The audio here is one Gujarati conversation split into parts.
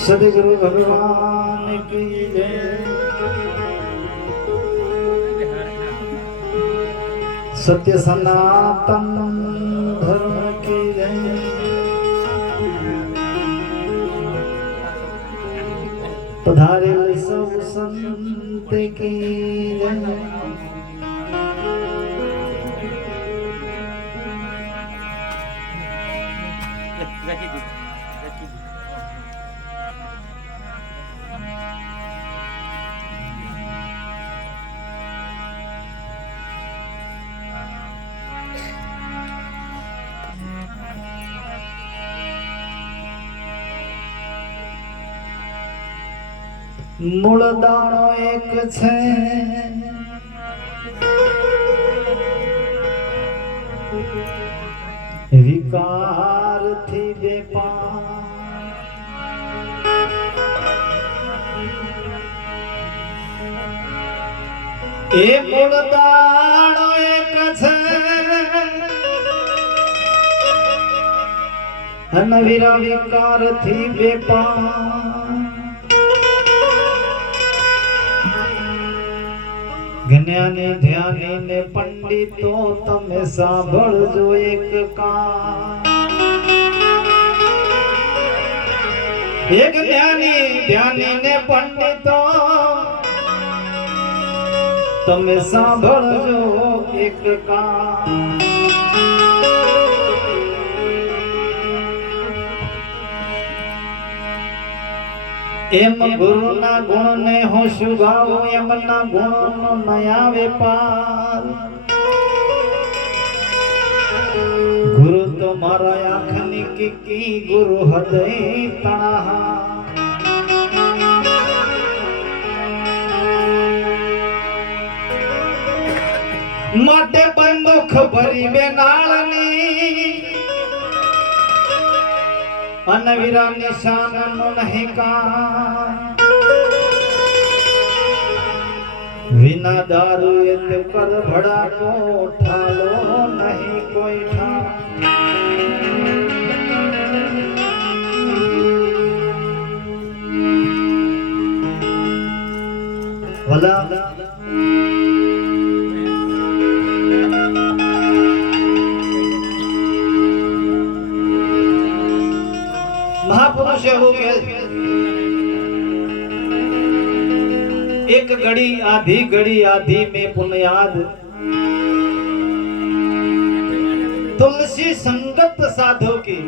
सदगुरु भगवान की जय। सत्य सनातन धर्म की जय। पधारेल सब संत की जय। મૂળ દાણો એક છે વિકાર થી બેપાર એ મૂળ દાણો એક છે અનવીરા વિકાર થી બેપાર જ્ઞાની ધ્યાની ને પંડિતો તમે સાંભળજો એક કાન એક જ્ઞાની ધ્યાની ને પંડિતો તમે સાંભળજો એક કાન એમ ગુરુના ગુણ ને હું શું ગાવું એમના ગુણનો નયા વેપાર ગુરુ તો મારા આંખની કીકી ગુરુ હૃદય તણા માટે બંદૂક ભરી બેનાળની અનવીરા નિશાન નો નહીં કાન વિના દારૂ એ કર ભડાકો ઠાલો નહીં કોઈ ઠા ભલા महापुरुष हो गए एक घड़ी आधी में पुण्याद तुलसी संगत साधो की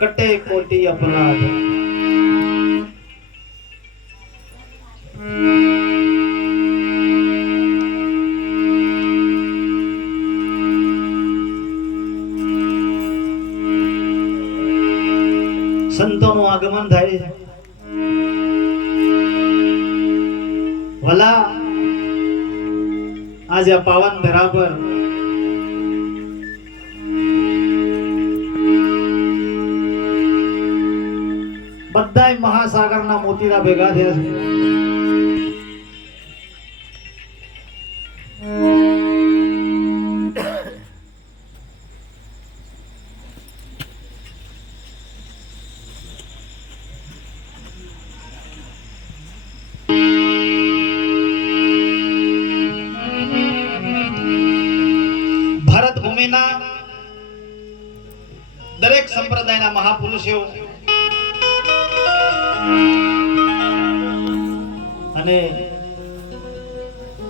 कटे कोटि अपराध સંતોનું આગમન થાય છે ભલા આજે પાવન ધરા પર બધાય મહાસાગરના મોતીરા ભેગા થયા છે દરેક સંપ્રદાયના મહાપુરુષો અને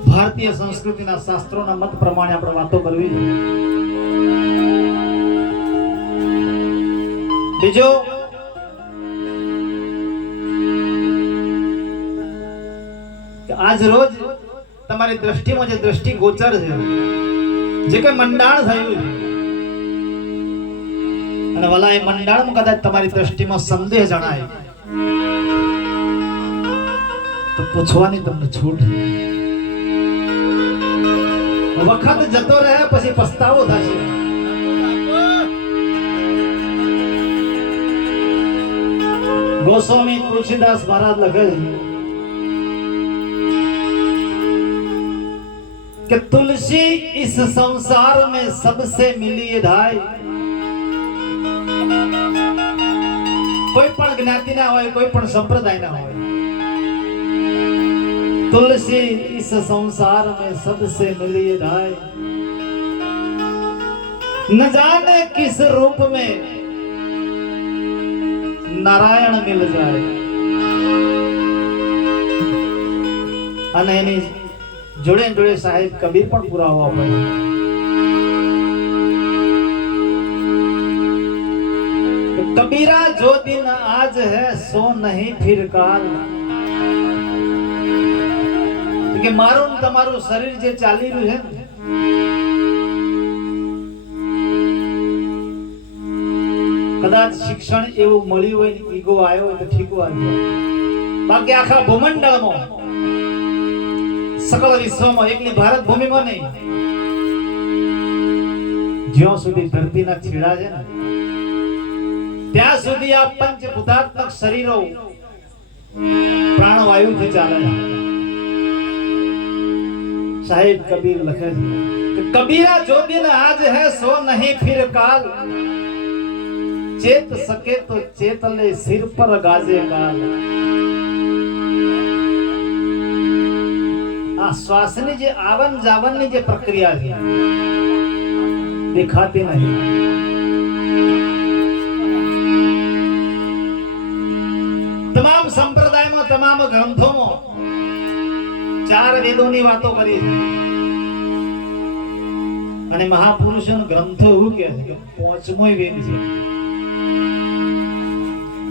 ભારતીય સંસ્કૃતિના શાસ્ત્રોના મત પ્રમાણે આપણે વાતો કરવી બીજો આજ રોજ તમારી દ્રષ્ટિમાં જે દ્રષ્ટિ ગોચર છે જે કઈ મંડાણ થયું અને વલા એ મંડાણમાં કદાચ તમારી દ્રષ્ટિમાં સંદેહ જણાય તો પૂછવાની તમને છૂટ વખત જતો રહે પછી પસ્તાવો થશે गोस्वामी तुलसीदास महाराज लगे कि तुलसी इस संसार में सबसे मिली धाय कोई पण ज्ञाति ना होय, कोई पण संप्रदाय ना होय, तुलसी इस संसार में सबसे मिली राय। न जाने किस रूप में नारायण मिल जाए। અને એની જોડે જોડે સાહેબ કબીર પણ પુરાવા પડે। कबीरा जो दिन आज है सो नहीं फिर काल। કે મારું ને તમારું શરીર જે ચાલી રહ્યું છે ને, કદાચ શિક્ષણ એવું મળ્યું હોય ને ઈગો આવ્યો હોય તો ઠીક વાત છે, બાકી આખા ભૂમંડળમાં સકળ વિશ્વમાં એકલી ભારત ભૂમિમાં નહીં, જ્યાં સુધી ધરતીના છેડા છે ને ત્યાં સુધી આ પંચભૂતાત્મક શરીરો પ્રાણવાયુથી ચાલે છે। साहिब कबीर लखे कबीरा जो दिन आज है सो नहीं फिर काल। चेत सके तो चेत ले सिर पर गाजे काल। आ श्वासनी जे आवन जावननी जे प्रक्रिया है दिखाती नहीं। तमाम संप्रदाय में तमाम ग्रंथों में चार वेदों की बातों करी અને મહાપુરુષોનો ગ્રંથો એવું કહે છે કે પાંચમોય વેદ છે।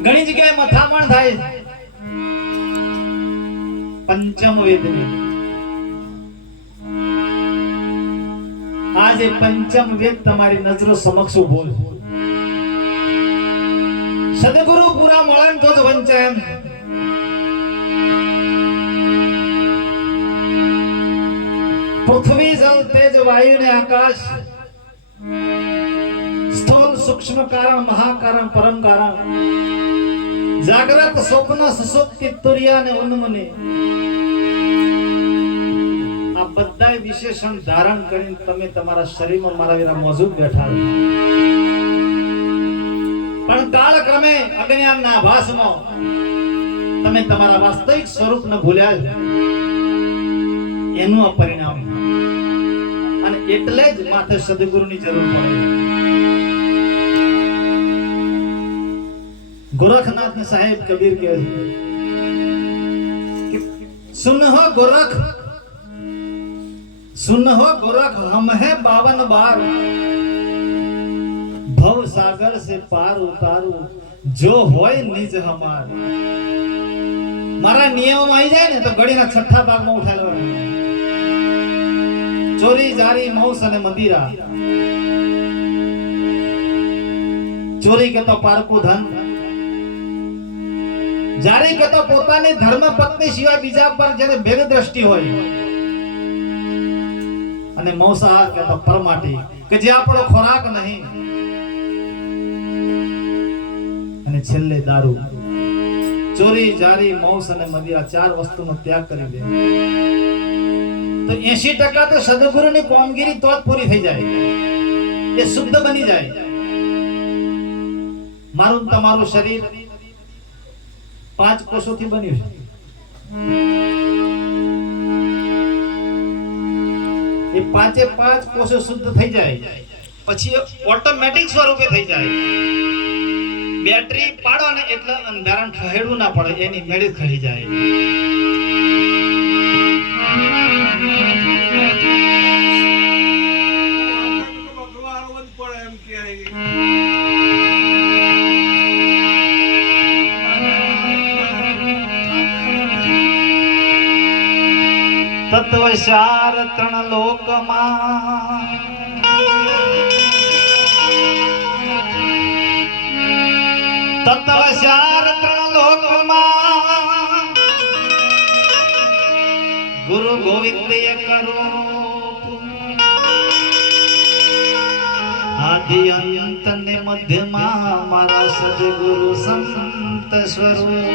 ઘણી જગ્યાએ મથામણ થાય છે પંચમ વેદની। આજે પંચમ વેદ તમારી નજરો સમક્ષ ઉભો છે। સદગુરુ પૂરા મળે તો જ વંચાય। पृथ्वी जल तेज वायु ने आकाश स्थूल सूक्ष्म कारण महाकारण परम कारण जागृत स्वप्न सुसुप्ति तुर्या ने उन्मने आ बधाय विशेषण धारण કરીને તમે તમારા શરીરમાં મારા વિના મોજૂદ બેઠા છો। પણ કાળક્રમે અજ્ઞાનના આભાસમાં તમે તમારા વાસ્તવિક સ્વરૂપને ભૂલ્યા છો। એનું આ પરિણામ અને એટલે જ માથે સદગુરુની જરૂર પડે। गोरखनाथ ने साहेब कबीर के सुन हो गोरख, सुन हो गोरख, हम है 52 बार भव सागर से पार उतारू जो होय निज हमार। मारा नियम आई जाए ने तो घड़ी ना छठा भाग में उठा लो। चोरी जारी मौस અને મંદિરા, ચોરી કે તો પારકું ધન, જારી કે તો પોતાની ધર્મ પત્ની સિવાય બીજા પર જેને ભેદ દ્રષ્ટિ હોય, અને મૌસાહાર કે તો પરમાટી કે જે આપણો ખોરાક નહીં, અને છેલ્લે દારૂ। ચોરી જારી મૌસ અને મંદિરા ચાર વસ્તુનો ત્યાગ કરી દે तो 80% तो सदगुरुની કામગીરી તો જ પૂરી થઈ જાય, એ શુદ્ધ બની જાય। મારું તમારું શરીર 5 કોષોથી બન્યું છે। એ 5 કોષો શુદ્ધ થઈ જાય પછી ઓટોમેટિક સ્વરૂપે થઈ જાય। બેટરી પાડો ને એટલે અંધારણ ખહેડવું ના પડે, એની મેળે ખહી જાય। तत्वसार त्रण लोक तत्वसार त्रण लोक गुरु गोविंद करो आदि अंत ने मध्यमा मारा सदगुरु संत स्वरूप।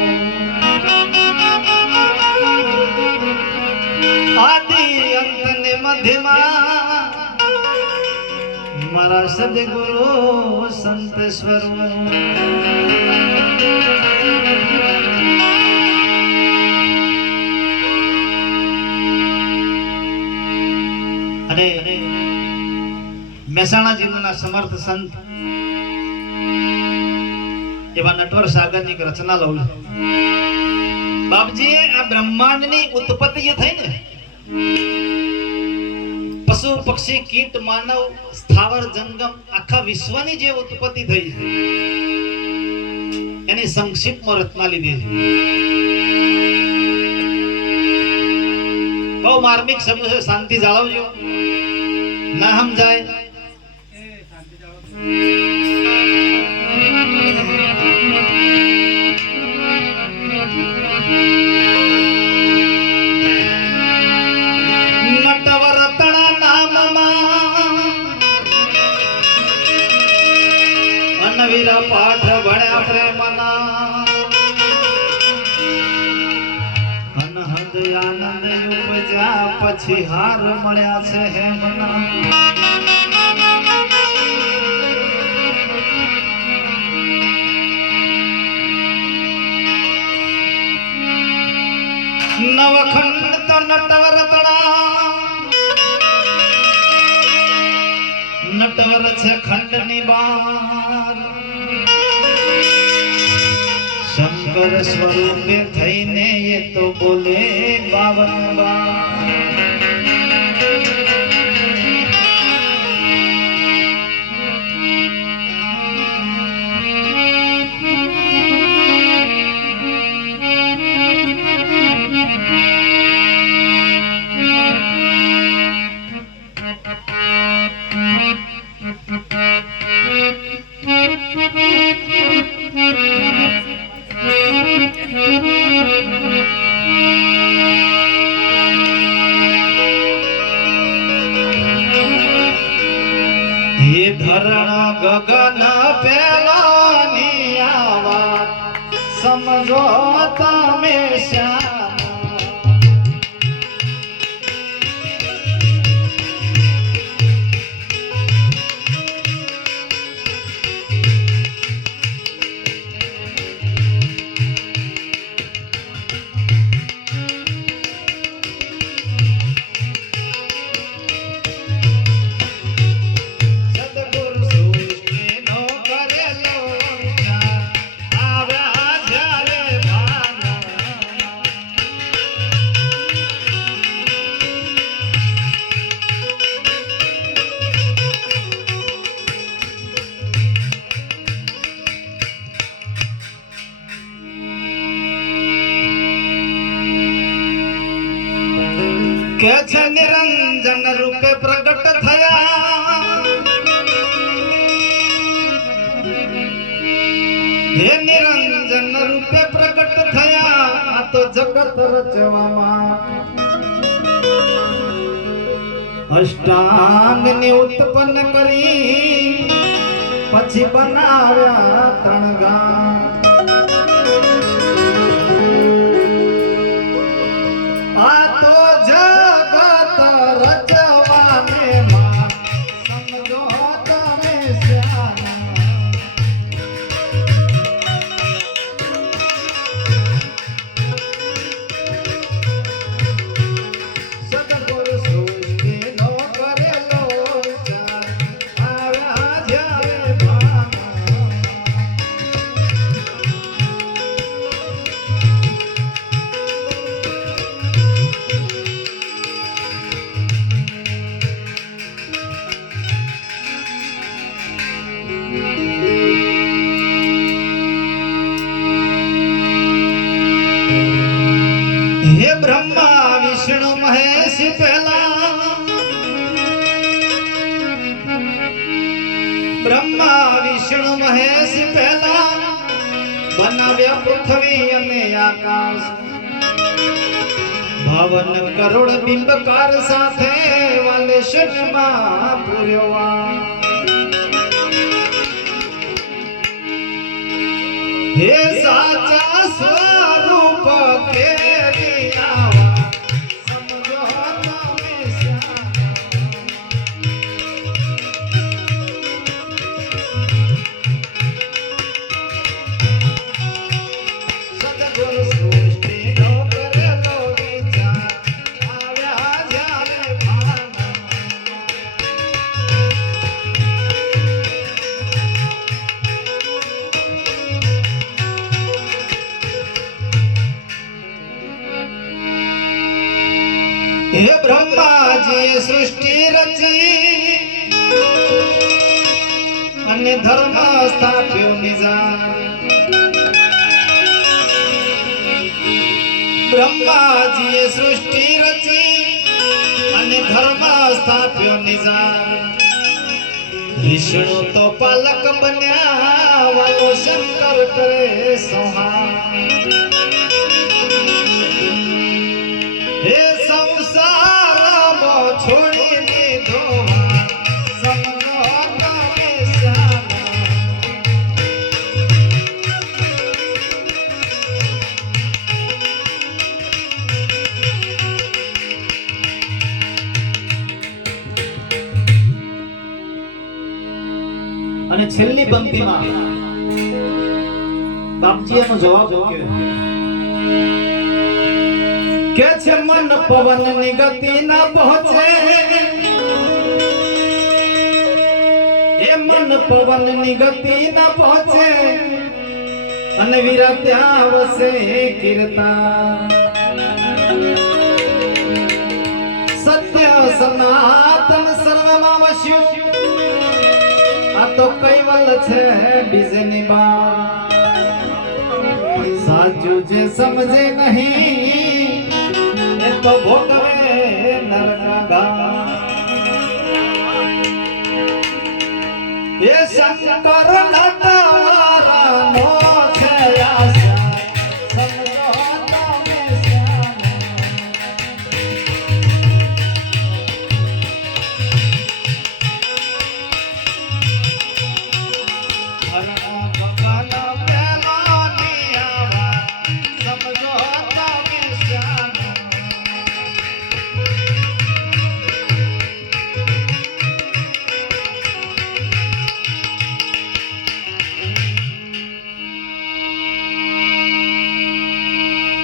आदि अंत ने मध्यमा मारा सदगुरु संत स्वरूप। અને મહેસાણા જિલ્લાના સમર્થ સંત એવા નટવર સાગરની એક રચના લઉં. બાપજીએ આ બ્રહ્માંડની ઉત્પત્તિ જે થઈ ને, પશુ પક્ષી કીટ માનવ સ્થાવર જંગમ આખા વિશ્વની જે ઉત્પત્તિ થઈ છે એની સંક્ષિપ્તમાં રચના લીધી છે. બહુ માર્મિક શબ્દ છે, શાંતિ જાળવજો, ના સમજાય વીરા પાઠ ભણ્યા પ્રેમના અનહદ આનંદ ઉપજા પછી હાર મળ્યા છે હેમના. નવખંડ તો નટવર નટવર છે ખંડની બાર, શંકર સ્વરૂપે થઈને એ તો બોલે 52 બાર. ધરણ ગગન પેલાની આવા સમજો તમે શ્યામ. કે છે નિરંજન રૂપે પ્રગટ થયા, હે નિરંજન રૂપે પ્રગટ થયા આ તો જગત રચવામાં. અષ્ટાંગ ને ઉત્પન્ન કરી પછી બનાવ્યા 3 ગામ. हे ब्रह्मा विष्णु महेश पहला, ब्रह्मा विष्णु महेश पहला बनाव्या पृथ्वी અને આકાશ. ભવન કરોડ બિંબકાર સાથે વાલે શનમાં પૂર્યો. હે સાચા સ્વરૂપ કે સૃષ્ટિનો કરેલો વિચાર આવ્યા જ્યારે ભાનમાં. હે બ્રહ્માજીએ સૃષ્ટિ રચી અને ધર્મ સ્થાપ્યો નિજાર. બ્રહ્માજીએ સૃષ્ટિ રચી અને ધર્મ સ્થાપ્યો નિજાર. વિષ્ણુ તો પાલક બન્યા વાલો શંકર કરે સંહાર. હે સંસારમાં છોડી દીધો સમનો તમે શ્યામ. અને છેલ્લી પંક્તિમાં બાપજી એનો જવાબ કે છે મન પવન ની ગતિ ના પહોંચે. એ મન પવન ની ગતિ ના પહોંચે અને વીરા ત્યાં વસે કીર્તા. સત્ય સનાતન સર્વમાં વસ્યું આ તો કૈવલ છે બીજની બાત. સાચું જે સમજે નહીં એ તો ભોગવે નરકા ઘાટ. એ શંકર નટવરનો છે આશા સમજો તમે શ્યામ.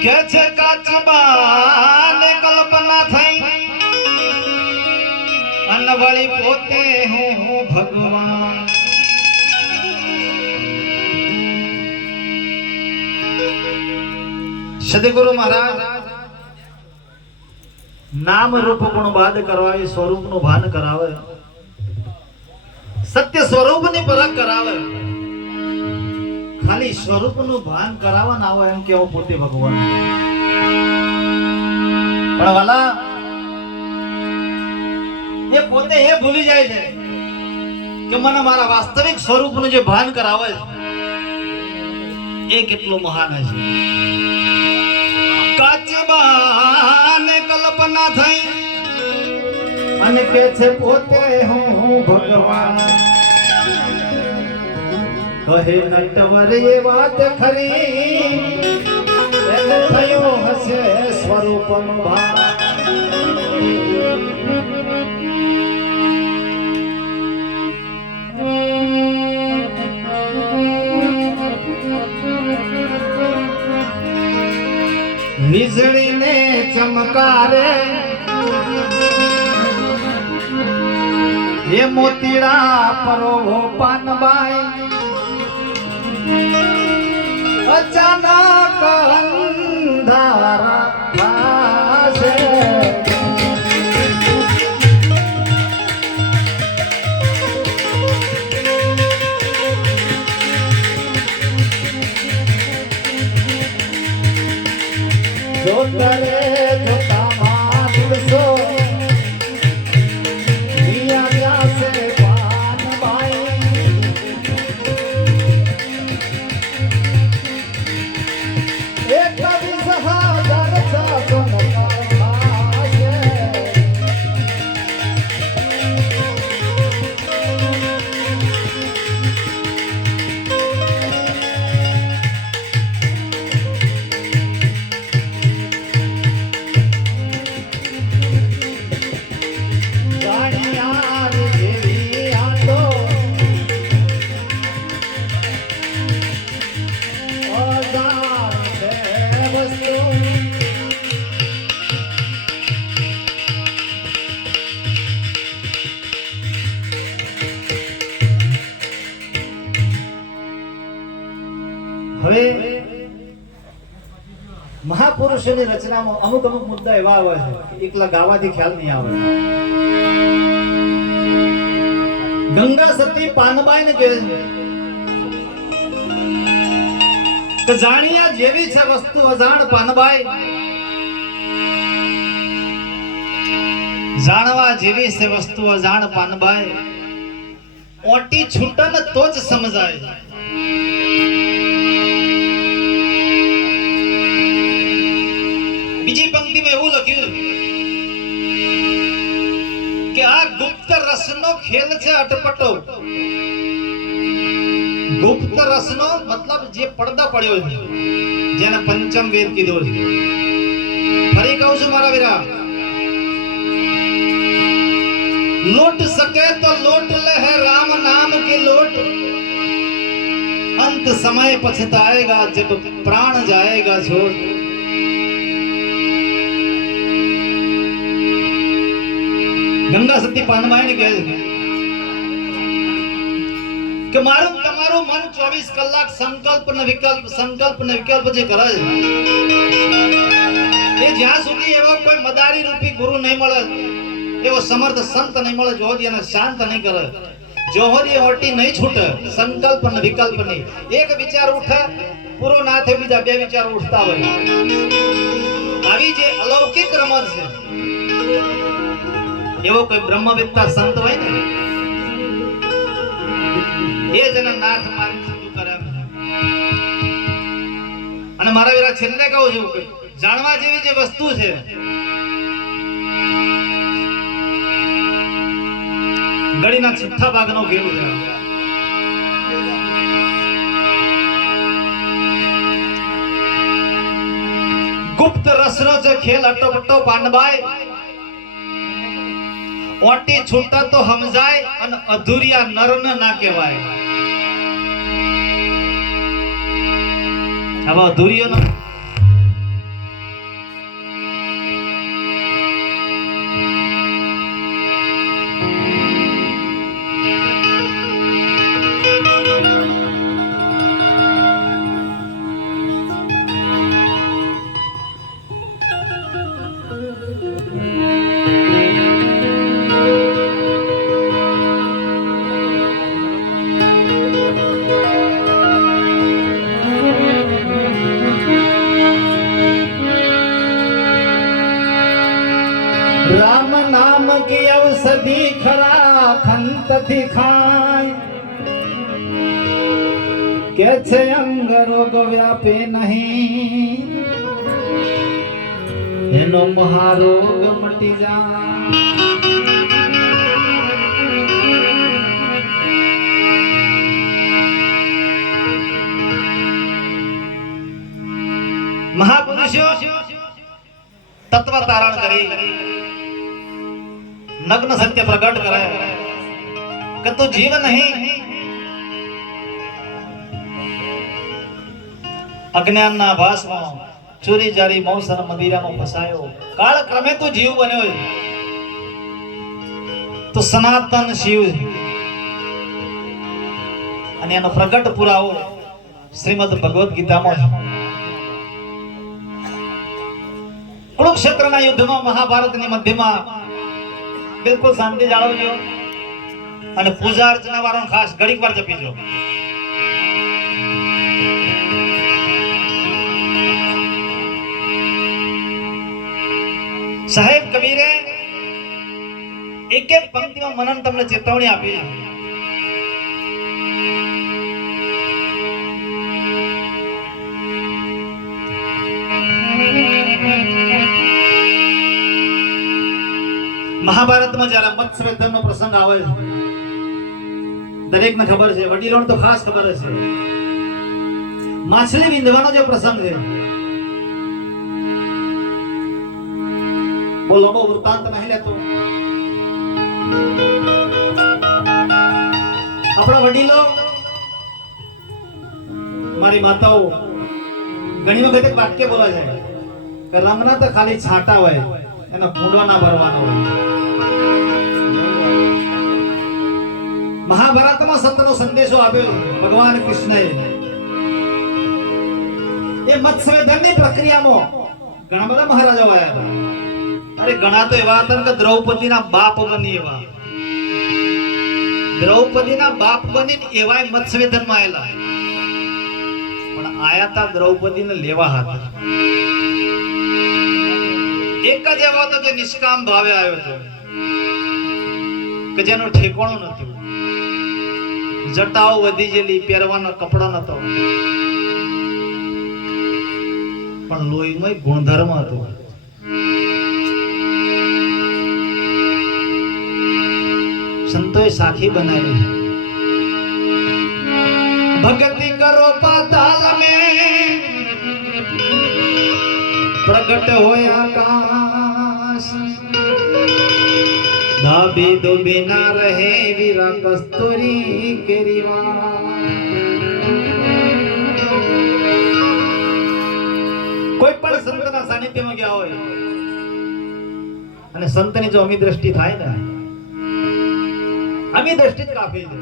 કે છે કાચબાને કલ્પના થઈ અને વળી પોતે હું ભગવાન. સદગુરુ મહારાજ નામ રૂપ ગુણ બાદ કરાવે, સ્વરૂપ નું ભાન કરાવે, સત્ય સ્વરૂપ ની પરખ કરાવે. ખાલી સ્વરૂપ નું ભાન કરાવવા ના આવે એમ કેવો પોતે ભગવાન. પણ વાલા એ પોતે એ ભૂલી જાય છે કે મને મારા વાસ્તવિક સ્વરૂપ નું જે ભાન કરાવે એ કેટલો મહાન છે. કાચબાને કલ્પના થઈ અને કે છે પોતે હું ભગવાન. કહે નટવર એ વાત ખરી એને થયું હશે સ્વરૂપનું ભાન. વીજળીને ચમકારે એ મોતીડા પરોવો પાનબાઈ. અચાનક અંધારા થાશે. જોતરે જોતામાં દુરસો દિયા વ્યાસે પાનબાઈ. એક વિસહાદર સાધન કરવાશે. મહાપુરુષોની રચનામાં અમુક અમુક મુદ્દા એવા આવે છે કે એકલા ગાવાથી ખ્યાલ નહીં આવે. ગંગા સતી પાનબાઈ ને કહે છે કે જાણ્યા જેવી છે વસ્તુ અજાણ પાનબાઈ, જાણવા જેવી છે વસ્તુ અજાણ પાનબાઈ, ઓટી છૂટન તો જ સમજાય. બીજી પંક્તિમાં એવું લખ્યું કે આ ગુપ્ત રસનો ખેલ છે અટપટો. ગુપ્ત રસનો મતલબ જે પડદો પડ્યો છે, જેને પંચમ વેદ કીધો છે. ફરી કહું છું મારા વીરા, लूट सके तो लूट ले है राम नाम की लूट, अंत समय पछताएगा जब प्राण जाएगा छोड़. गंगा सती पानबाई ने કહે કે મારું તમારું મન 24 કલાક સંકલ્પ ને વિકલ્પ જે કરે છે, એ જ્યાં સુધી એવો કોઈ મદારી રૂપી ગુરુ નહીં મળે, એવો સમર્થ સંત નહીં મળે, જો એને શાંત નહીં કરે, જો ઓટી નહીં છૂટે સંકલ્પ અને વિકલ્પ નહીં. એક વિચાર ઉઠે પૂરો ના થાય, બીજા બે વિચાર ઉઠતા હોય. આવી જે અલૌકિક રમત છે, એવો કોઈ બ્રહ્મવિદ્તા સંત હોય ને, એ જ એના નાથ મારી સીધું કરે. અને મારા વીરા છેલ્લે કહું છું કે જાણવા જેવી જે વસ્તુ છે, ગળીના છઠ્ઠા ભાગનો ખેલ છે. ગુપ્ત રસનો છે ખેલ અટપટો પાનબાઈ, ઓટી છૂટા તો સમજાય અને અધૂરિયા નરને ના કહેવાય. હવે અધૂરિયો राम नाम की औषधि खरा खंत थी खाय, के छे अंग रोग व्यापे नहीं, एनो महारोग मटी जाय. महापुरुषो तत्व तारण करी, नग्न सत्य प्रकट करे कि तू जीव नहीं, अज्ञान ना भास में चोरी जारी मौस और मदिरा में फसायो, काल क्रमे तू जीव बन्यो है. तो सनातन शिव અને એનો પ્રગટ પુરાવો શ્રીમદ ભગવદ ગીતામાં છે. કુરુક્ષેત્રના યુદ્ધમાં મહાભારતની મધ્યમાં બિલકુલ શાંતિ જાળવજો અને પૂજા અર્ચના વાળો ખાસ ઘડીક વાર જપીજો. સાહેબ કબીરે એક એક પંક્તિમાં મનન તમને ચેતવણી આપી. મહાભારતમાં જ્યારે મત્સ્યવેધનનો પ્રસંગ આવે છે, દરેકને ખબર છે, વડીલોને તો ખાસ ખબર છે. માછલી વિંધવાનો જે પ્રસંગ છે, બહુ લાંબો વૃત્તાંત નહીં લેતો. આપણા વડીલો, મારી માતાઓ ઘણી વખત એક વાક્ય બોલા જાય કે રંગના તો ખાલી છાંટા હોય, એનો કુંડો ના ભરવાનો હોય. મહાભારતમાં સત્યનો સંદેશો આપ્યો ભગવાન કૃષ્ણએ એ મત્સ્યવેધનની પ્રક્રિયામાં ઘણા બધા મહારાજાઓ આવ્યા હતા. અરે ઘણા તો એવા હતા કે દ્રૌપદીના બાપ બની એવા દ્રૌપદીના બાપ બનીને એવાય મત્સ્યવેધનમાં આયેલા, પણ આયા તા દ્રૌપદીને લેવા હતા. એક જ એવો હતો કે નિષ્કામ ભાવે આવ્યો હતો, કે જેનો ઠેકાણો નહોતું, જટાઓ વધી ગયેલી, પહેરવાનો કપડો નતો, પણ લોહીમાં ગુણધર્મ હતો. સંતોએ સાખી બનાવી, ભક્તિ કરો પાતાલ में प्रगट होया आकाश, दाबी दुबी ना रहे वीरा कस्तूरी के रिवा. કોઈ પણ સંતના સાનિધ્યમાં ગયા હોય અને સંતની જો અમી દ્રષ્ટિ થાય ને, અમી દ્રષ્ટિ જ કાફી છે.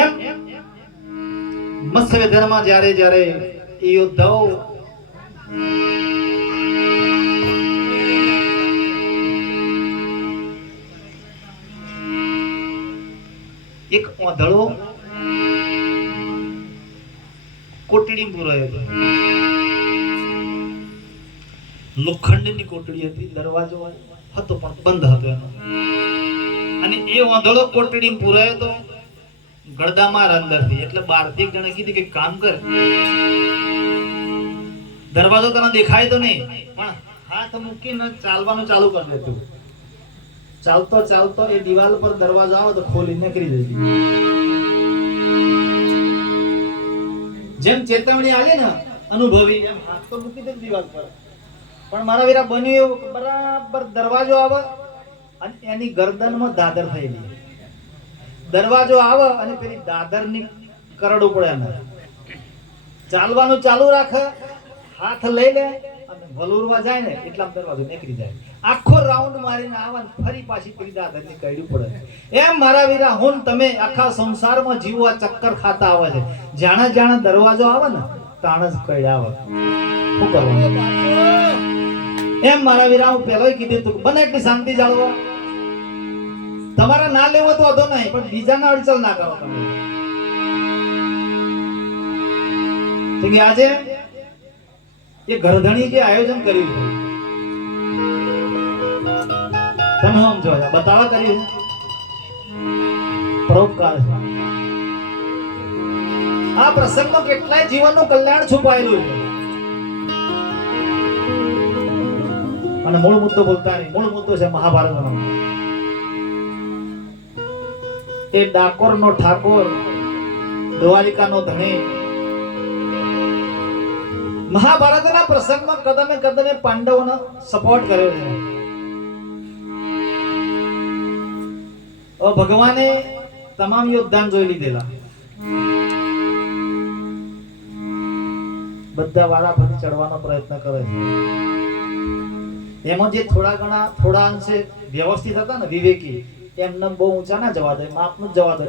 એમ મત્સ્યવેધનમાં જ્યારે જ્યારે એ યોદ્ધાઓ એક ઓંધળો કોટડી પુરાયો હતો, લોખંડની કોટડી હતી, દરવાજો હતો પણ બંધ હતો એનો, અને એ ઓંધળો કોટડી પુરાયો હતો ગળદામાં અંદરથી. એટલે બહારથી જણે કીધું કે કામ કર, દરવાજો તને દેખાય તો નહીં, પણ હાથ મૂકીને ચાલવાનું ચાલુ કરી દેતું. ચાલતો ચાલતો એ દિવાલ પર દરવાજો આવે તો ખોલી નીકળી જતી. જેમ ચેતવણી આલી ને અનુભવી, એમ હાથ તો મૂકી દે દિવાલ પર, પણ મારા વીરા બન્યું એવું બરાબર દરવાજો આવે અને એની ગરદનમાં દાદર થયેલી, દરવાજો આવે અને પેલી દાદરની કરડો પડે એને. ચાલવાનું ચાલુ રાખે, હાથ લઈ લે અને વલુરવા જાય ને એટલા દરવાજો નીકળી જાય. આખો રાઉન્ડ મારીને આવે ને ફરી પાછી પેલી દાદરની કરડ્યું પડે. એમ મારા વીરા હું તમે આખા સંસારમાં જીવવા ચક્કર ખાતા આવે છે. જાણે જાણે દરવાજો આવે ને તાણે જ કઈ આવે. શું કરવાનું? એમ મારા વીરા હું પહેલોય કીધું તું બને એટલી શાંતિ જાળવો. તમારે ના લેવો તો વધો નહીં, પણ બીજાના અડચણ ના કરો તમે. આજે એ ઘરધણી જે આયોજન કર્યું છે, તમે સમજો બતાવા કર્યું છે, પરોપકાર છે. આ પ્રસંગમાં કેટલાય જીવનનું કલ્યાણ છુપાયેલું છે. અને મૂળ મુદ્દો બોલતા નહીં, મૂળ મુદ્દો છે મહાભારતનો. એ ડાકોરનો ઠાકોર, દ્વારિકાનો ધણી, મહાભારતના પ્રસંગમાં કદમે કદમે પાંડવોનો સપોર્ટ કર્યો છે. ભગવાને તમામ યોગદાન જોઈ લીધેલા, બધા વાળા ફરી ચડવાનો પ્રયત્ન કરે છે. એમાં જે થોડા અંશે વ્યવસ્થિત હતા ને, વિવેકી, એમને બહુ ઊંચા ના જવા દે, માપનું જ જવા દે.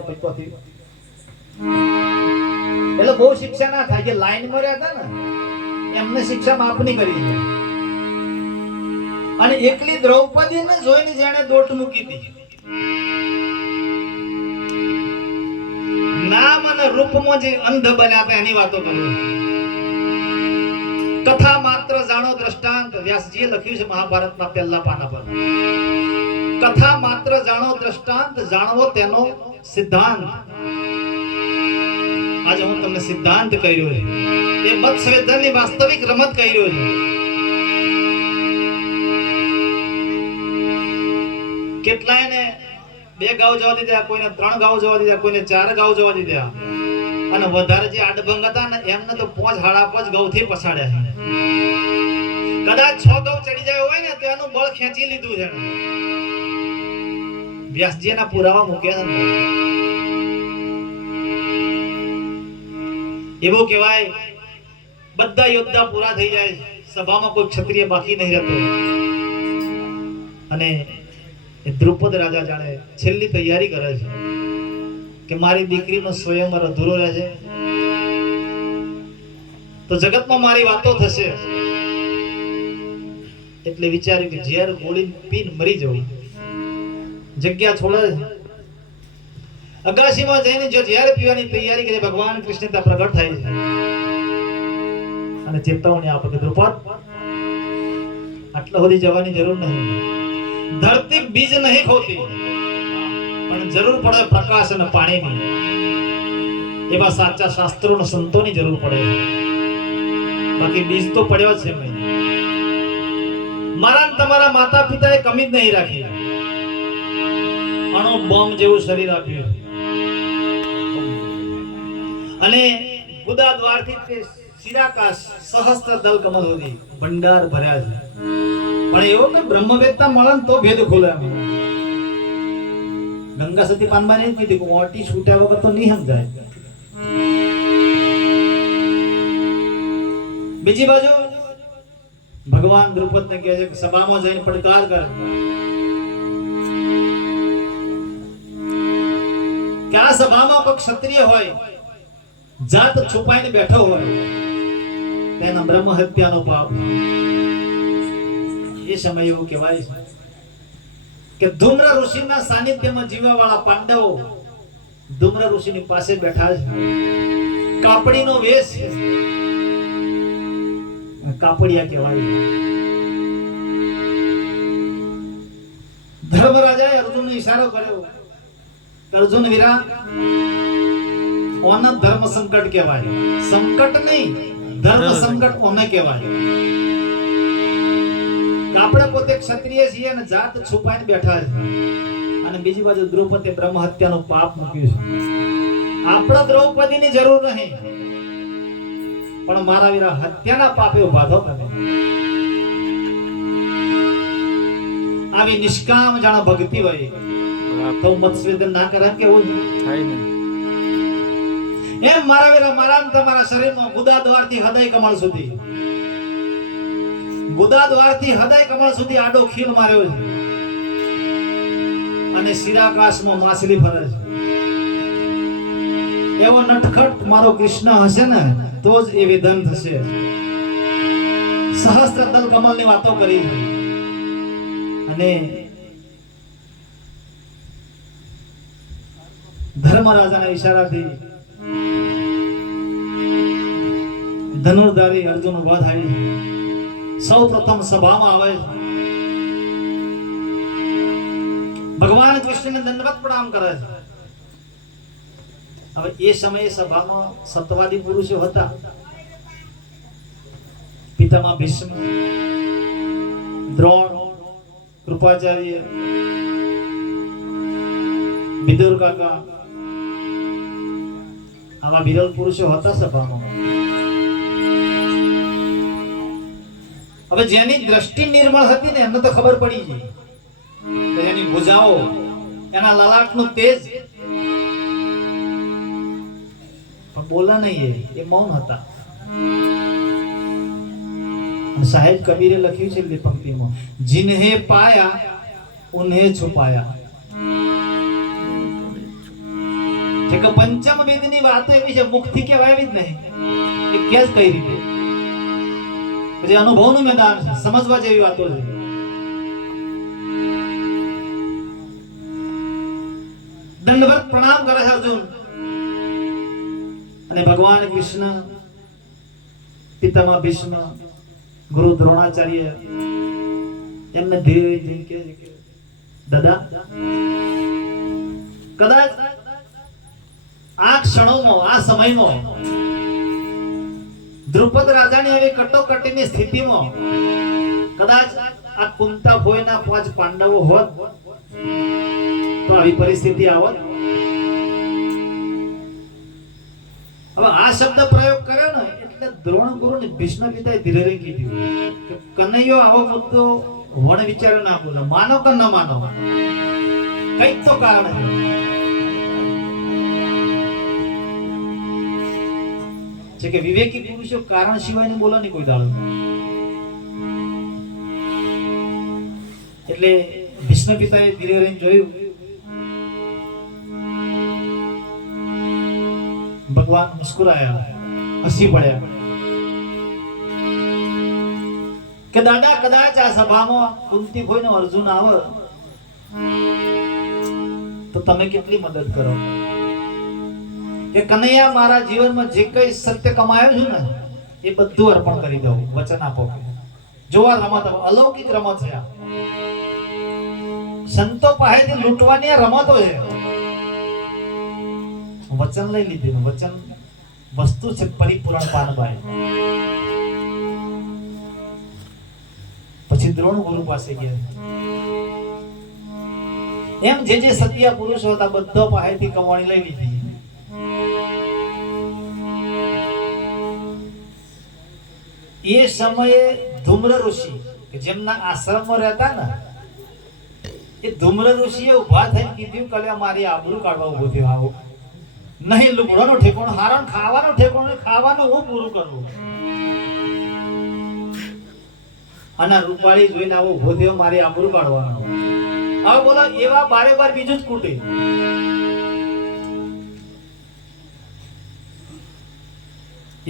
એટલે બહુ શિક્ષા ના થાય. જે લાઈન માં રહ્યા હતા ને એમને શિક્ષા માપની કરી છે. અને એકલી દ્રૌપદીને જોઈને જેણે દોટ મૂકી હતી, નામ અને રૂપમાં જે અંધ બન્યા હતા એની વાતો કરું. કથા માત્ર જાણો દ્રષ્ટાંત, વ્યાસજીએ લખ્યું છે મહાભારતના પહેલા પાના પર. કથા માત્ર જાણો દ્રષ્ટાંત, જાણવો તેનો સિદ્ધાંત. આજે હું તમને સિદ્ધાંત કહ્યો છે, એ મત્સ્યવેધનની વાસ્તવિક રમત કહ્યો છે. કેટલાયને 2 ગાઉ જવા દીધા, કોઈને 3 ગાઉ જવા દીધા, કોઈને 4 ગાઉ જવા દીધા. અને વધારે જે આડભંગ હતા ને એમને તો 5.5 ગાઉ થી પછાડ્યા છે. કદાચ 6 ગાઉ ચડી જાય હોય ને તો એનું બળ ખેંચી લીધું છે. વ્યાસજીના પુરાવા મૂક્યા છે. એવું કહેવાય બધા યોદ્ધા પૂરા થઈ જાય, સભામાં કોઈ ક્ષત્રિય બાકી નહીં રહેતો. અને દ્રુપદ રાજા જાણે છેલ્લી તૈયારી કરે છે. કે મારી દીકરીનો સ્વયંવર અધૂરો રહે છે તો જગતમાં મારી વાતો થશે, એટલે વિચાર્યું કે ઝેર ગોળી પીને મરી જવું. જગ્યા છોડે, અગાશીમાં જઈને જો ઝેર પીવાની તૈયારી કરી, ભગવાન કૃષ્ણ ત્યાં પ્રગટ થાય છે અને ચેતવણી આપે કે દ્રુપદ, આટલા સુધી જવાની જરૂર નહીં. ધરતી બીજ નહીં ખોતી, પણ જરૂર પડે પ્રકાશ અને પાણીની. એવા સાચા શાસ્ત્રો અને સંતોની જરૂર પડે, બાકી બીજ તો પડ્યો છે. મારા તમારા માતા પિતાએ કમી જ નહીં રાખી, અણુ બોમ્બ જેવું શરીર આપ્યું અને ગુદા દ્વારથી તે શિરાકાશ સહસ્ત્ર દલ કમલ સુધી ભંડાર ભર્યા છે. પણ એવો કે બ્રહ્મવેદતા મળે તો ભેદ ખોલે. ગંગા સતી પાનબાની જ કીધી કે ઓટી છૂટ્યા વગર તો નહીં સમજાય. બીજી બાજુ ભગવાન દ્રુપદ ને કહે છે કે સભામાં જઈને પડકાર કર કે આ સભામાં કોઈ ક્ષત્રિય હોય, જાત છુપાઈને બેઠો હોય, તેના બ્રહ્મ હત્યાનો પાપ. એ સમય એવું કહેવાય છે કે ધૂમ્ર ઋષિના સાનિધ્યમાં જીવવા વાળા પાંડવો ધૂમ્ર ઋષિની પાસે બેઠા છે. કાપડીનો વેશ, કાપડિયા કહેવાય. ધર્મરાજાએ અર્જુનને ઈશારો કર્યો, અર્જુન વીરા, ઓન ધર્મ સંકટ કહેવાય. સંકટ નહીં, ધર્મ સંકટ ઓને કહેવાય. આપણે પોતે ક્ષત્રિય છીએ અને જાત છુપાઈને બેઠા છે, અને બીજી બાજુ દ્રૌપદી બ્રહ્મ હત્યાનું પાપ મૂક્યું છે. આપણા દ્રૌપદીની જરૂર નહીં, પણ મારા વીરા હત્યાના પાપે ઉભા થો તમે. આવી નિષ્કામ જાણ ભક્તિ હોય તો મત્સ્વેદન ના કરે કેવું થાય ને. એમ મારા વીરા મારા તમારા શરીરમાં ગુદા દ્વારથી હૃદય કમળ સુધી, ગુદા દ્વારથી હૃદય કમળ સુધી આડો ખીલ માર્યો છે અને શિરાકાશમાં માછલી ફરે છે. એવો નટખટ મારો કૃષ્ણ હશે ને તો જ એ વિધાન થશે. સહસ્ત્ર દલ કમલની વાતો કરી અને ધર્મરાજાના ઈશારાથી ધનુર્ધારી અર્જુન ઉભા થાય છે. સૌ પ્રથમ સભામાં આવે છે. ભગવાન કૃષ્ણને દંડવત પ્રણામ કરે છે. હવે એ સમયે સભામાં સત્વાદી પુરુષો હતા. પિતામહ ભીષ્મ, દ્રોણ, કૃપાચાર્ય, વિદુર કાકા, આવા વિરલ પુરુષો હતા સભામાં. હવે જેની દ્રષ્ટિ નિર્મળ હતી ને એમને તો ખબર પડી ગઈ કે એની ભુજાઓ, એના લલાટનું તેજ, પણ બોલા નહીં, એ મૌન હતા. સાહેબ કબીરે લખ્યું છે એ પંક્તિમાં, जिन्हे पाया उन्हें छुपाया. જે કે પંચમ વેદની વાતો એવી છે, મુખથી કહેવાય જ નહીં, એ કે કઈ રીતે. જે અનુભવનું મેદાન છે, સમજવા જેવી વાતો છે. દંડવત પ્રણામ કરે છે અર્જુન અને ભગવાન કૃષ્ણ, પિતામહ ભીષ્મ, ગુરુ દ્રોણાચાર્ય એમને ધીરે ધીરે કહે છે, દાદા, કદાચ આ ક્ષણોમાં, આ સમયમાં દ્રુપદ રાજાની એવી કટોકટીની સ્થિતિમાં કદાચ આ કુંતા ભોયના 5 પાંડવો હોત તો આવી પરિસ્થિતિ આવત. હવે આ શબ્દ પ્રયોગ કર્યો ને એટલે દ્રોણ ગુરુ ને ભીષ્મ પિતાએ ધીરે ધીરે કીધું કે કનૈયો આવો મુદ્દો વણ વિચાર ના બોલે, માનો કે ન માનો, કઈક તો કારણ છે કે વિવેકી પુરુષો કારણ સિવાય ને બોલે નહીં કોઈ દાડો. એટલે ભીષ્મ પિતાએ ધીરે રહીને જોયું ભગવાન મુસ્કુરાયા, હસી પડ્યા કે દાદા કદાચ આ સભામાં કુંતી કોઈનો અર્જુન આવે તો તમે કેટલી મદદ કરો કે કનૈયા મારા જીવનમાં જે કઈ સત્ય કમાયું છે ને એ બધું અર્પણ કરી દઉં, વચન આપો. જો આ રમત અલૌકિક રમત છે, સંતો પાસેથી લૂંટવાની આ રમતો છે. વચન લઈ લીધું, વચન વસ્તુ છે પરિપૂર્ણ પાનબાઈ. પછી દ્રોણ ગુરુ પાસે ગયા. એમ જે સત્ય પુરુષો હતા બધા પાસેથી કમાણી લઈ લીધી. એ સમયે ધૂમ્ર ઋષિ કે જેમના આશ્રમમાં રહેતા ને એ ધૂમ્ર ઋષિએ ઉભા થઈને કીધું કે મારી આબરૂ કાઢવા ઉભો થયો, આવો નહીં લુગડાનો ઠેકોણો, હારણ ખાવાનો ઠેકોણો, ખાવાનું હું પૂરું કરવું. અને રૂપાળી જોઈને આવો ઉભો થયો, મારી આબરૂ કાઢવાનો. હવે બોલો એવા બારે બાર બીજું જ કૂટે.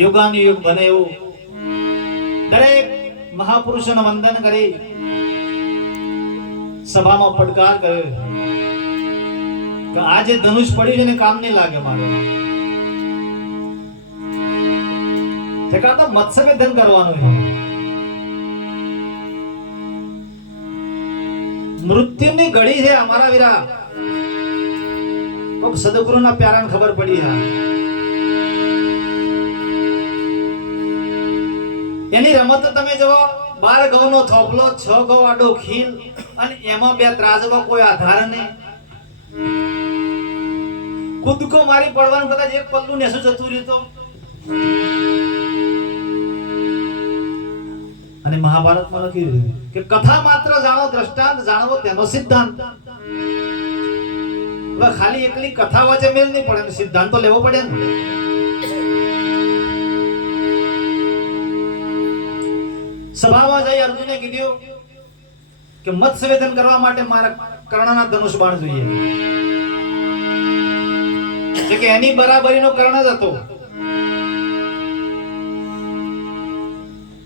યોગાનું યુગ બને એવું દરેક મહાપુરુષોને વંદન કરી સભામાં પડકાર કર્યો કે આ જે ધનુષ પડ્યું છે ને કામ નહીં લાગે મારે. તો મત્સ્યવેધન કરવાનું છે. મૃત્યુની ઘડી છે અમારા વીરા. કોક સદગુરુના પ્યારાને ખબર પડી હા. એની રમત તમે જુઓ, 12 ઘઉંનો થોપલો, 6 ઘઉં આડો ખીલ અને એમાં 2 ત્રાજવા, કોઈ આધાર નહીં. કૂદકો મારી પડવાનું, કદાચ એક પલ્લું નેસું જતું રહ્યું તો. અને મહાભારતમાં લખ્યું કે કથા માત્ર જાણો, દ્રષ્ટાંત જાણવો તેનો સિદ્ધાંત. હવે ખાલી એકલી કથા વચ્ચે મેલ નહીં પડે, સિદ્ધાંત તો લેવો પડે ને. સભામાં જઈ અર્જુને કીધું કે મત્સ્યવેધન કરવા માટે મારા કર્ણના ધનુષ બાણ જોઈએ. જે કે એની બરાબરીનો કર્ણ જ હતો.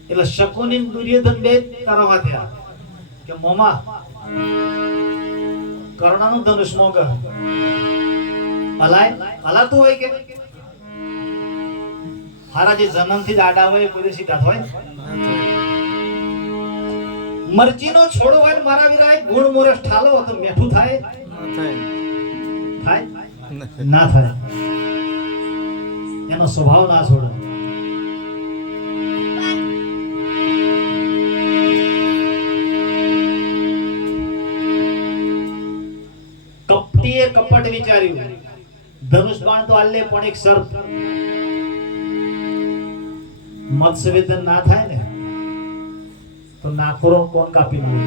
એટલે શકુની દુર્યોધન બે તારવા થયા કે મોમા કર્ણનું ધનુષ મોગ હલાય હલાતું હોય કે હારા જે જન્મથી જ આડા હોય કોઈ સીધા હોય. મરજીનો છોડો હોય ને મારા વીરા એક ગુણ મોરસ ઠાલો તો મેઠું થાય થાય ના થાય. એનો સ્વભાવ ના છોડો. કપટીએ કપટ વિચાર્યું, ધનુષ બાણ તો આલે પણ એક સર્પ. મત્સ્યવેધન ના થાય ને તો નાખોરો કોણ કાપી નાખે?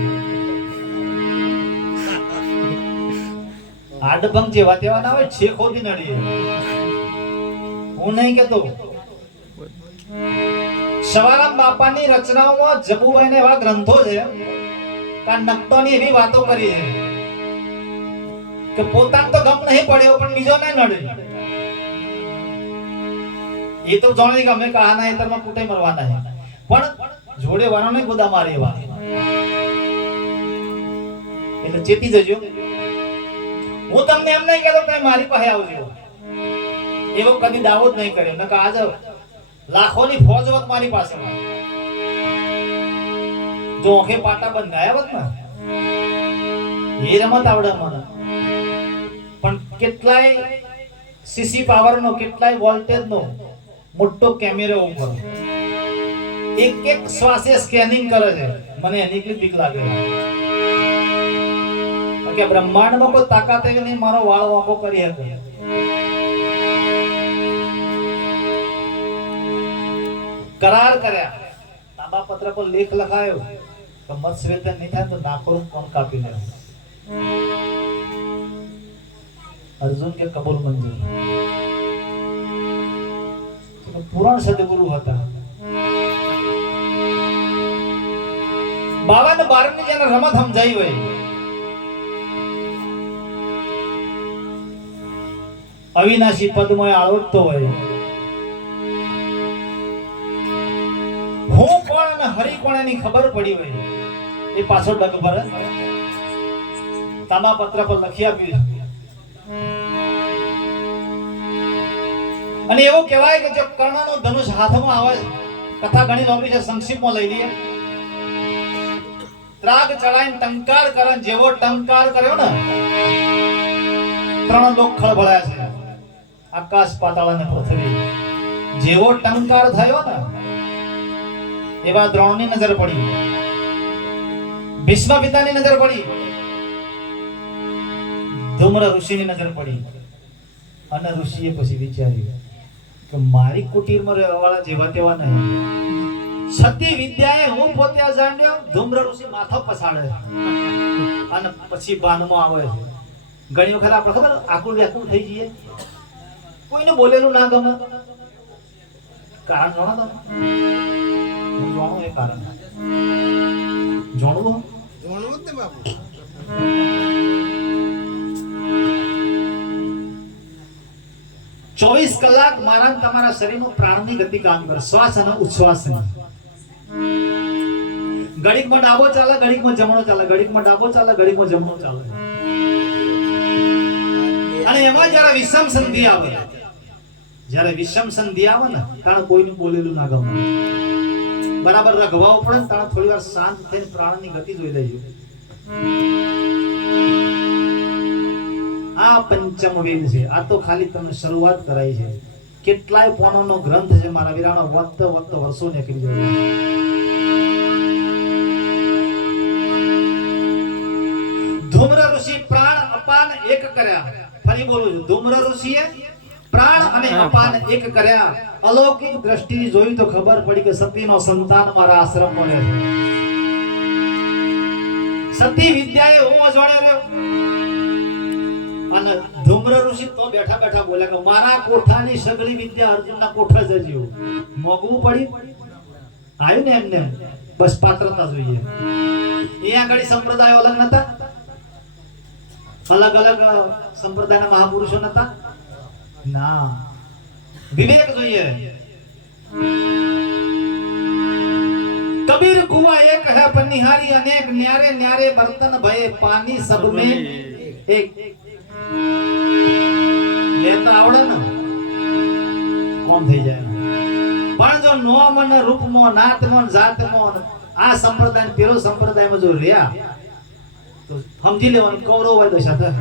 આડભંગ જેવા તેવા ના હોય, છેખોથી નડીએ. હું નહીં કેતો. સવારામ બાપાની રચનાઓમાં જબુભાઈને એવા ગ્રંથો છે કે નક્તોની એવી વાતો કરી છે કે પોતાને તો ગમ નહીં પડ્યો પણ બીજો નહીં નડે. એ તો જાણે કે અમે કહાના હેતરમાં કુટે મરવાના છે, પણ જોડે વાળાને ગોદા મારી એવા. એટલે ચેતી જજો. હું તમને એમ નહીં કહેતો તમે મારી પાસે આવજો, એવો કદી દાવો જ નહીં કર્યો. નકા આજ લાખોની ફોજ હોત મારી પાસે, જો ઓખે પાટા બંધાયા હોત ને. એ રમત આવડે મને, પણ કેટલાય સીસી પાવર નો, કેટલાય વોલ્ટેજ નો મોટો કેમેરો ઉપર એક એક શ્વાસે સ્કેનિંગ કરે છે. મને એની કેટલી બીક લાગે કે બ્રહ્માંડમાં કોઈ તાકાત એવી નહીં મારો વાળ વાંકો કરી શકે. કરાર કર્યા, તાંબા પત્ર પર લેખ લખાયો કે મત્સ્યવેધન નહીં થાય તો નાખોરું કોણ કાપી લે. અર્જુન કે કબૂલ મંજૂર. પુરાણ સદગુરુ હતા. 52 ની જેને રમત સમજાઈ હોય અવિનાશી પદમાં આવડતો હોય, હું કોણ અને હરિ કોણ એની ખબર પડી હોય, એ પાછો ડગ ભરે તાંબા પત્ર પર લખી આપ્યું છે. અને એવું કહેવાય કે જો કર્ણનું ધનુષ હાથમાં આવે, કથા ઘણી લાંબી છે, સંક્ષિપ્તમાં લઈ લઈએ. ત્રાગ ચડાઈને ટંકાર કરે, જેવો ટંકાર કર્યો ને, 3 લોક ખળભળાયા છે, આકાશ પાતાળ અને પૃથ્વી. જેવો ટંકાર થયો ને, એવા દ્રોણની નજર પડી, ભીષ્મ પિતાની નજર પડી, ધૂમ્ર ઋષિની નજર પડી. અને ઋષિએ પછી વિચાર્યું કે મારી કુટીરમાં રહેવાવાળા જેવા તેવા નહીં. સતી વિદ્યાએ હું પોતે જાણ્યો, ધૂમ્ર ઋષિ માથો પછાડે અને પછી બાનમાં આવે છે. ઘણી વખત આપણે ખબર આકુળ વ્યાકુળ થઈ જઈએ, કોઈને બોલેલું ના ગમે, કારણ જાણો તમે? હું જાણું એ કારણ જાણવું જ ને બાપુ. 24 કલાક મારા તમારા શરીરનું પ્રાણની ગતિ કામ કરે, શ્વાસ અને ઉચ્છ્વાસ. ઘડીકમાં ડાબો ચાલે, ઘડીકમાં જમણો ચાલે, ઘડીકમાં ડાબો ચાલે, ઘડીકમાં જમણો ચાલે. અને એમાં જ્યારે વિષમ સંધિ આવે, જ્યારે વિષમ સંધિ આવે ને, કારણ કોઈનું બોલેલું ના ગમે, બરાબર રઘવાવું પડે ને, ત્યારે થોડી વાર શાંત થઈને પ્રાણની ગતિ જોઈ લેજો. આ પંચમ વેદ છે. આ તો ખાલી તમને શરૂઆત કરાઈ છે. કેટલાય પોનોનો ગ્રંથ છે મારા વીરાનો, વધતો વર્ષો નીકળી જાય. ધૂમ્ર ઋષિ પ્રાણ અપાન એક કર્યા. ફરી બોલું છું, ધૂમ્ર ઋષિએ પ્રાણ અને અપાન એક કર્યા. અલૌકિક દ્રષ્ટિ જોઈ તો ખબર પડી કે સતીનો સંતાન મારા આશ્રમમાં રહે છે. સતી વિદ્યાએ હું અજાણ્યો રહ્યો. અને ધૂમ્ર ઋષિ તો બેઠા બેઠા બોલ્યા કે મારા કોઠાની સગળી વિદ્યા અર્જુનના કોઠા જજો. મોગવું પડ્યું, આવ્યું ને એમને, બસ પાત્રતા જોઈએ. અહીંયા આગળ સંપ્રદાયો અલગ નતા, અલગ અલગ સંપ્રદાયના મહાપુરુષો નતા ના, વિવેક જોઈએ. કબીર કુવા એક है पर निहारी अनेक, न्यारे न्यारे बर्तन भये पानी सब में एक. લેતા આવડે ને કોણ થઈ જાય. પણ જો નોમ અને રૂપમાં, નાતમાં, જાતમાં, આ સંપ્રદાય પેલો સંપ્રદાયમાં જો રહ્યા તો સમજી લેવાનું કૌરવ હોય દશા થાય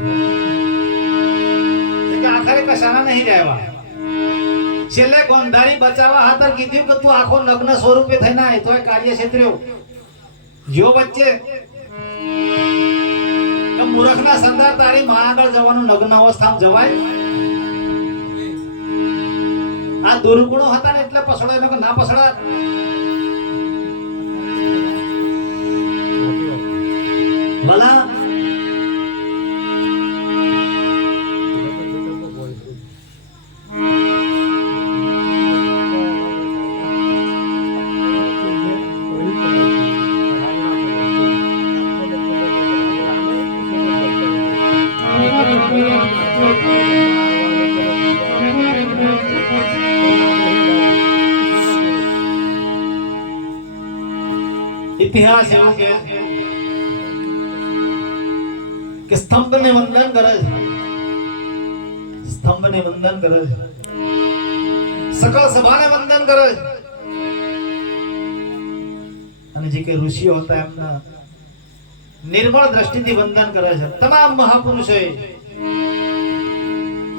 કે આખરે કશાના નહીં રહેવા. છેલ્લે ગોંધારી બચાવવા હાતર કીધું કે તું આખો નગ્ન સ્વરૂપે થઈને આય તોય કાર્ય ક્ષેત્રે જો વચ્ચે કે મૂર્ખના સંદાર તારી માં આગળ જવાનું નગ્ન અવસ્થામાં જવાય. આ દુર્ગુણો હતા ને એટલે પસળો એનો કે ના પસળા. ભલા ઇતિહાસ એવું કે સ્તંભને વંદન કરે છે, સ્તંભને વંદન કરે છે, સકલ સભાને વંદન કરે છે. અને જે કે ઋષિઓ હતા એમના નિર્મળ દ્રષ્ટિથી વંદન કરે છે. તમામ મહાપુરુષોએ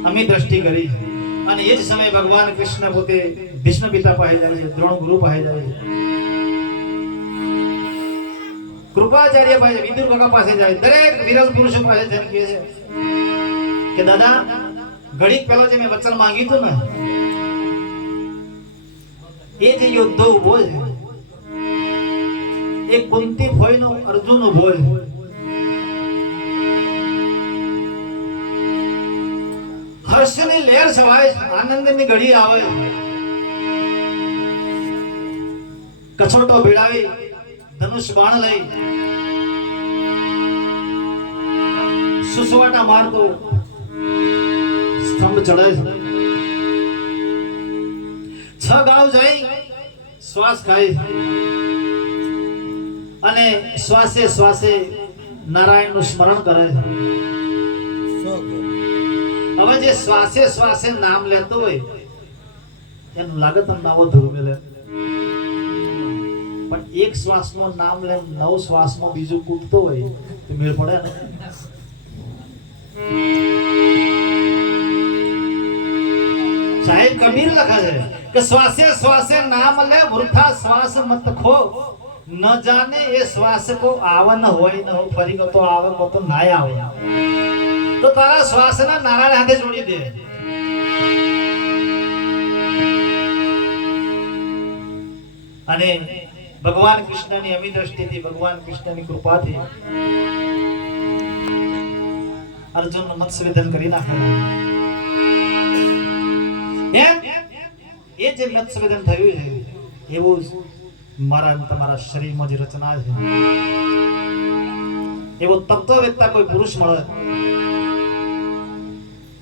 અમી દ્રષ્ટિ કરી. અને એ જ સમયે ભગવાન કૃષ્ણ પોતે ભીષ્મ પિતા પાસે જાય છે, દ્રોણ ગુરુ પાસે જાય છે, કૃપાચાર્ય પાસે, વિદુર કાકા પાસે જાય, દરેક વિરલ પુરુષો પાસે જઈને કહે છે કે દાદા ઘડીક પહેલા જે મેં વચન માંગ્યું હતું ને, એ જે યોદ્ધો ઉભો છે, એક કુંતી ફોઈનો અર્જુન ઉભો છે, હર્ષની લહેર છવાય, આનંદની ઘડી આવે, કછોટો ભેળાવી ધનુષ બાણ લઈ સુસવાટા મારતો સ્તંભ ચડે છે. 6 ગાળો જઈ શ્વાસ ખાય અને શ્વાસે શ્વાસે નારાયણનું સ્મરણ કરે છે. હવે જે શ્વાસે શ્વાસે નામ લેતો હોય એનું લાગે તો નવો ધ્રુવ લે, પણ એક શ્વાસમાં નામ લે 9 શ્વાસમાં બીજું કૂદતો હોય તો મેળ પડે ને. સાહેબ કબીર લખે છે કે શ્વાસે શ્વાસે નામ લે વૃથા શ્વાસ મત ખો, ન જાને એ શ્વાસ કો આવન હોય ન હો, ફરી કો તો આવે કો તો ના આવે. તો તારા શ્વાસના નારાયણ હાથે જોડી દે. અને ભગવાન કૃષ્ણની અમી દ્રષ્ટિથી, ભગવાન કૃષ્ણની કૃપાથી અર્જુન મત્સ્યવેદન કરી નાખે. એમ એ જે મત્સ્યવેદન થયું છે એવું મારા તમારા શરીરમાં જે રચના છે એવો તત્વવેત્તા કોઈ પુરુષ મળે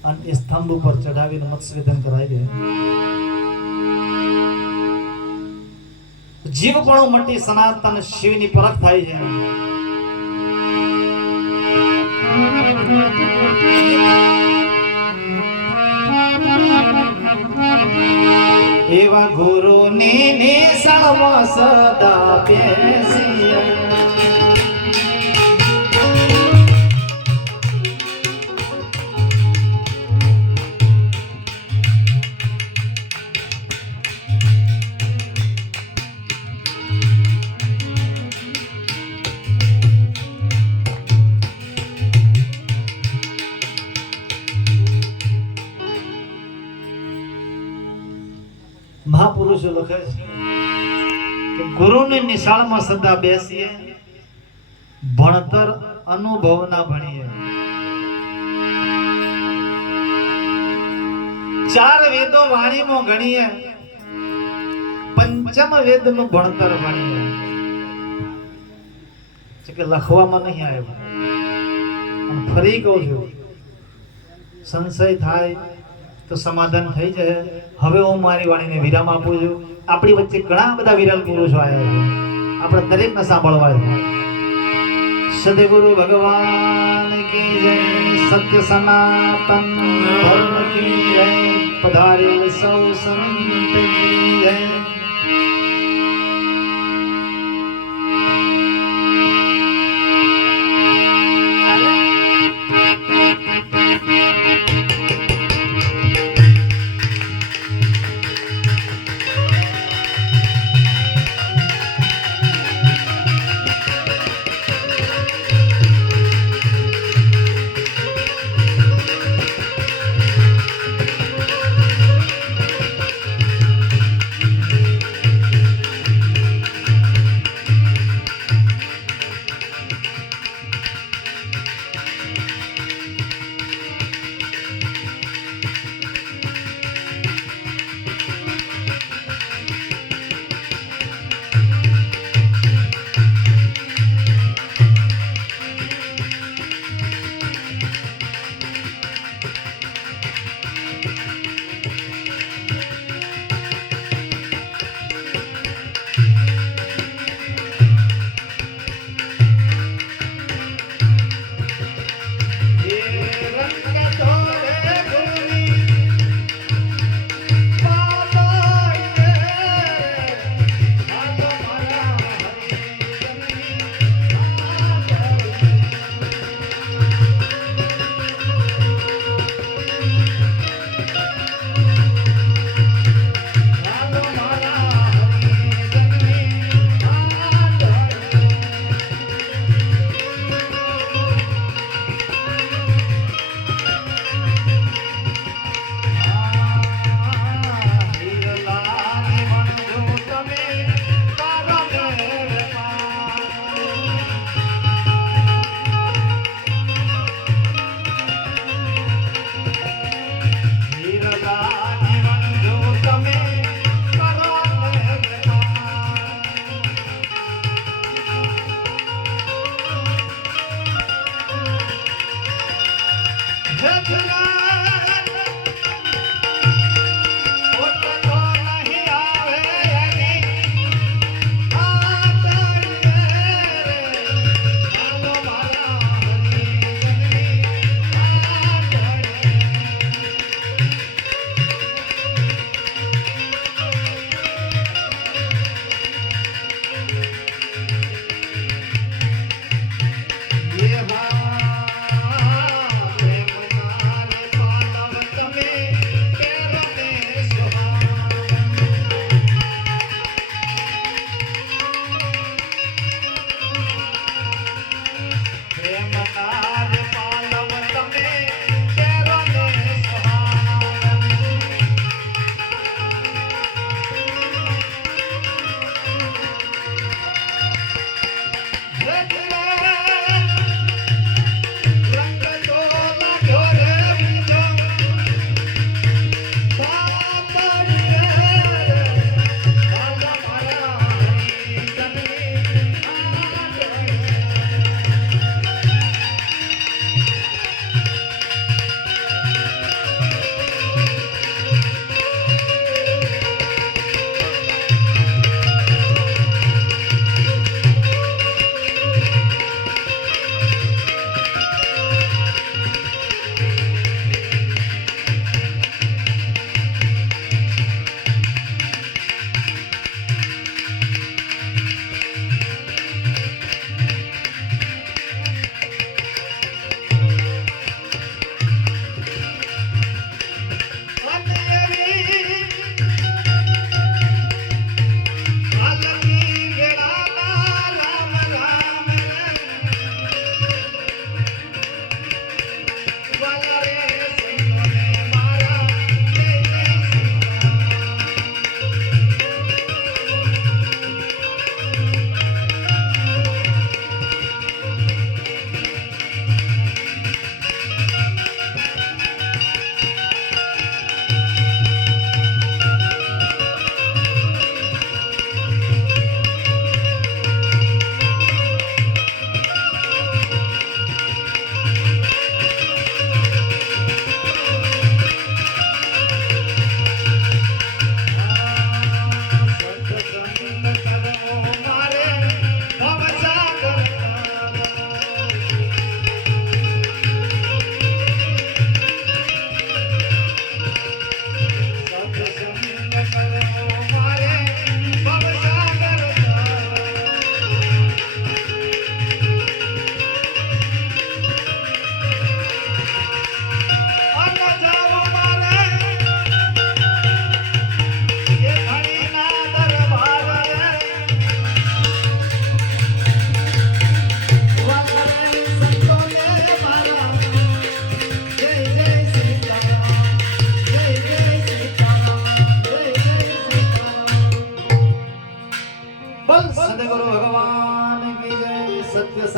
અને એ સ્તંભ ઉપર ચડાવીને મત્સ્યવેદન કરાય છે. જીવપણું મટી સનાતન શિવની પરખ થાય છે. એવા ગુરુની નિશાળમાં સદા બેસી મહાપુરુષો લખે છે કે ગુરુની નિશાળમાં સદા બેસીએ, ભણતર અનુભવના ભણીએ. 4 વેદો વાણીમાં ગણીએ, પંચમ વેદનું ભણતર ભણીએ. કે લખવામાં નહીં આવ્યું. અને ફરી કહું છું, સંશય થાય તો સમાધાન થઈ જાય. હવે હું મારી વાણીને વિરામ આપું છું. આપણી વચ્ચે ઘણા બધા વિરલ પુરુષો આવ્યા છે, આપણે દરેકને સાંભળવા છે. સદગુરુ ભગવાન કી જય, સત્ય સનાતન ધર્મ કી જય, પધારેલ સૌ સંત કી જય.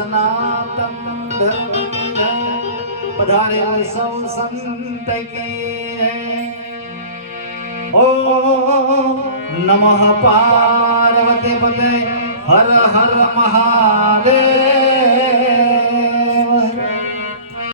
સનાતન ધર્મ કી જય. પધારે સૌ સંત કી જય. ઓમ નમઃ પાર્વતી પતે હર હર મહાદેવ.